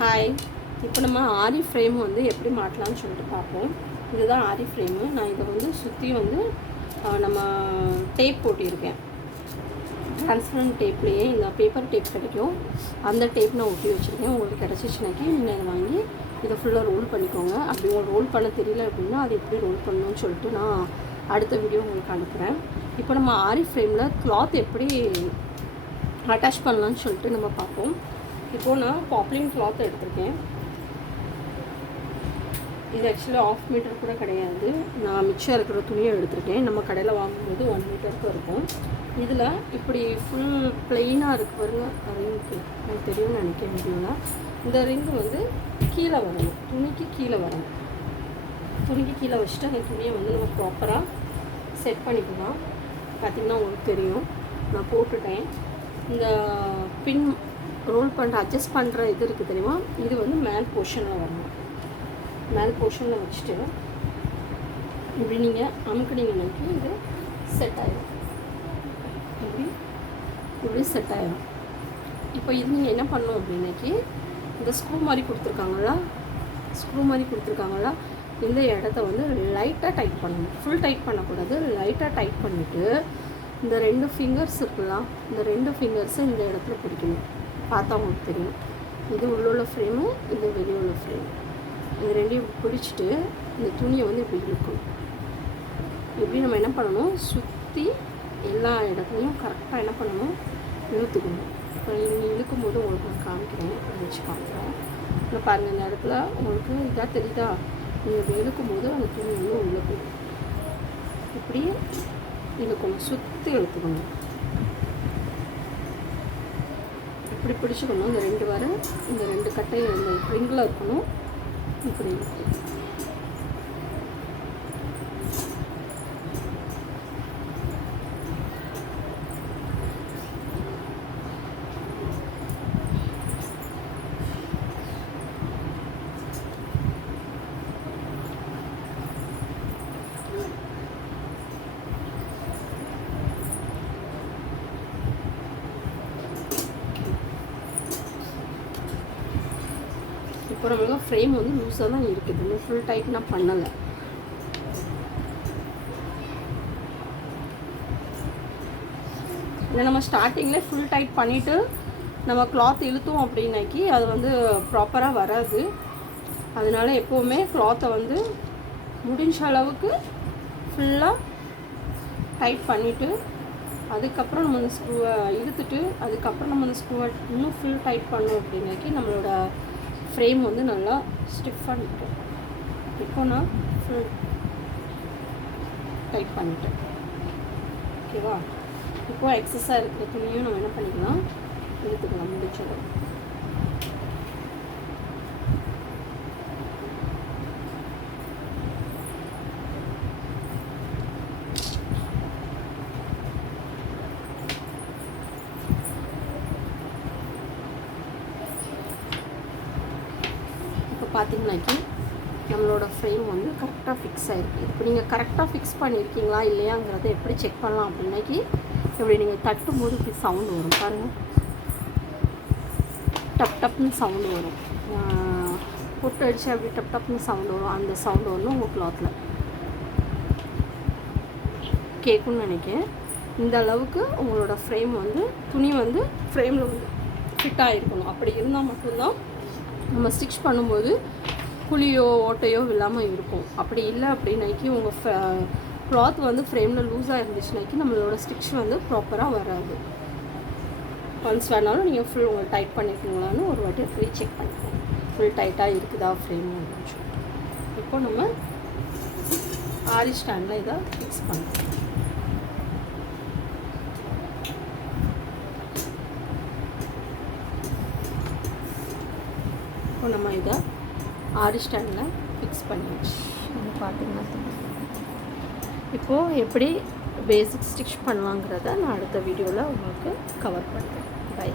Hi, இப்போ நம்ம ஆரி frame வந்து எப்படி மாட்டலாம்னு சொல்லிட்டு பார்ப்போம். இதுதான் ஆரி ஃப்ரேமு. நான் இதை வந்து சுற்றி வந்து நம்ம டேப் போட்டியிருக்கேன். ட்ரான்ஸ்பரண்ட் டேப்லேயே இந்த பேப்பர் டேப் கிடைக்கும், அந்த டேப் நான் ஒட்டி வச்சுருக்கேன். உங்களுக்கு கிடச்சிச்சுனாக்கி நீங்கள் அதை வாங்கி இதை ஃபுல்லாக ரோல் பண்ணிக்கோங்க. அப்படி உங்களுக்கு ரோல் பண்ண தெரியல அப்படின்னா அது எப்படி ரோல் பண்ணணும்னு சொல்லிட்டு நான் அடுத்த வீடியோ உங்களுக்கு அனுப்புகிறேன். இப்போ நம்ம ஆரி ஃப்ரேமில் கிளாத் எப்படி அட்டாச் பண்ணலான்னு சொல்லிட்டு நம்ம பார்ப்போம். இப்போது நான் பாப்லின் கிளாத் எடுத்திருக்கேன். இது ஆக்சுவலாக 1/2 மீட்டர் கூட கிடையாது. நான் மிச்சம் இருக்கிற துணியை எடுத்திருக்கேன். நம்ம கடையில் வாங்கும்போது 1 மீட்டருக்கு இருக்கும். இதில் இப்படி ஃபுல் பிளெயினாக இருக்கு பாருங்க, ரிங்கு எனக்கு தெரியும்னு நினைக்கிறேன் வீடியோவில். இந்த ரிங்கு வந்து கீழே வரணும், துணிக்கு கீழே வரணும். துணிக்கு கீழே வச்சுட்டு அந்த துணியை வந்து நம்ம ப்ராப்பராக செட் பண்ணிக்கலாம். பார்த்திங்கன்னா உங்களுக்கு தெரியும், நான் போட்டுட்டேன். இந்த பின் ரோல் பண்ணுற அட்ஜஸ்ட் பண்ணுற இது இருக்குது தெரியுமா, இது வந்து மேல் போர்ஷனில் வரணும். மேல் போர்ஷனில் வச்சுட்டு இப்படி நீங்கள் அமுக்குனீங்கன்னாக்கி இது செட் ஆகிடும். இப்படி செட் ஆகிடும். இப்போ இது நீங்கள் என்ன பண்ணணும் அப்படின்னாக்கி இந்த ஸ்க்ரூ மாதிரி கொடுத்துருக்காங்களா, இந்த இடத்த வந்து லைட்டாக டைட் பண்ணணும். ஃபுல் டைட் பண்ணக்கூடாது, லைட்டாக டைட் பண்ணிவிட்டு இந்த 2 ஃபிங்கர்ஸ் இருக்குல்ல, இந்த 2 ஃபிங்கர்ஸை இந்த இடத்துல பிடிக்கணும். பார்த்தா உங்களுக்கு தெரியும், இது உள்ள ஃப்ரேமு, இது வெளியே உள்ள ஃப்ரேமு. இது ரெண்டையும் பிடிச்சிட்டு இந்த துணியை வந்து இப்படி இழுக்கணும். இப்படி நம்ம என்ன பண்ணணும், சுற்றி எல்லா இடத்துலையும் கரெக்டாக என்ன பண்ணணும், இழுத்துக்கணும். இப்போ நீங்கள் இழுக்கும்போது உங்களுக்கு நான் காமிக்கிறேன், வச்சு காமிக்கிறேன். இப்போ பாருங்கள், இந்த இடத்துல உங்களுக்கு இதாக தெரியுதா, நீங்கள் இப்படி இழுக்கும்போது அந்த துணி வந்து இழுக்கணும். இப்படி இழுக்கணும், சுற்றி இழுத்துக்கணும். இப்படி பிடிச்சிக்கணும். இந்த 2 வர இந்த 2 கட்டையும் இந்த ரிங்கில் இருக்கணும். இப்படி இருக்கும். இப்போ நம்மளுக்கு ஃப்ரேம் வந்து லூஸாக தான் இருக்குது, இன்னும் ஃபுல் டைட் நான் பண்ணலை. இதை நம்ம ஸ்டார்டிங்கில் ஃபுல் டைட் பண்ணிவிட்டு நம்ம கிளாத் இழுத்தோம் அப்படின்னாக்கி அது வந்து ப்ராப்பராக வராது. அதனால எப்போவுமே கிளாத்தை வந்து முடிஞ்ச அளவுக்கு ஃபுல்லாக டைட் பண்ணிவிட்டு அதுக்கப்புறம் நம்ம அந்த ஸ்க்ரூவை இழுத்துட்டு அதுக்கப்புறம் நம்ம அந்த ஸ்க்ரூவை இன்னும் ஃபுல் டைட் பண்ணோம் அப்படின்னாக்கி நம்மளோட ஃப்ரேம் வந்து நல்லா ஸ்டிஃபாக நிற்கும். இப்போ நான் ஃபுல் டைட் பண்ணிட்டேன். ஓகேவா? இப்போது எக்ஸஸாக இருக்கிற துணியும் நம்ம என்ன பண்ணிக்கலாம், எடுத்துக்கலாம் முடிச்சது. பார்த்தீங்கன்னாக்கி நம்மளோட ஃப்ரேம் வந்து கரெக்டாக ஃபிக்ஸ் ஆகிருக்கு. இப்போ நீங்கள் கரெக்டாக ஃபிக்ஸ் பண்ணியிருக்கீங்களா இல்லையாங்கிறத எப்படி செக் பண்ணலாம் அப்படின்னாக்கி, இப்படி நீங்கள் தட்டும்போது இப்படி சவுண்டு வரும் பாருங்கள், டப் டப்னு சவுண்டு வரும். பொட்டு அடித்து அப்படி டப் டப்னு சவுண்டு வரும். அந்த சவுண்டு வரணும் உங்கள் கிளாத்தில் கேட்குன்னு நினைக்கிறேன். இந்த அளவுக்கு உங்களோட ஃப்ரேம் வந்து துணி வந்து ஃப்ரேமில் வந்து ஃபிட் ஆகிருக்கணும். அப்படி இருந்தால் மட்டும்தான் நம்ம ஸ்டிச் பண்ணும்போது குழியோ ஓட்டையோ இல்லாமல் இருக்கும். அப்படி இல்லை அப்படின்னாக்கி உங்கள் கிளாத் வந்து ஃப்ரேமில் லூஸாக இருந்துச்சுனாக்கி நம்மளோட ஸ்டிச் வந்து ப்ராப்பராக வராது. ஒன்ஸ் வேணாலும் நீங்கள் ஃபுல் உங்களுக்கு டைட் பண்ணிக்கீங்களான்னு ஒரு வாட்டி ஃப்ரீ செக் பண்ணிக்கோங்க, ஃபுல் டைட்டாக இருக்குதா ஃப்ரேம் அப்படின்னு சொல்லி. இப்போ நம்ம ஆரி ஸ்டாண்டில் இதை ஃபிக்ஸ் பண்ணுறோம். இப்போ நம்ம இதை ஆரி ஸ்டாண்டில் ஃபிக்ஸ் பண்ணியாச்சு. பார்த்தீங்கன்னா இப்போது எப்படி பேசிக் ஸ்டிச் பண்ணலாங்கிறத நான் அடுத்த வீடியோவில் உங்களுக்கு கவர் பண்ணுறேன். பை.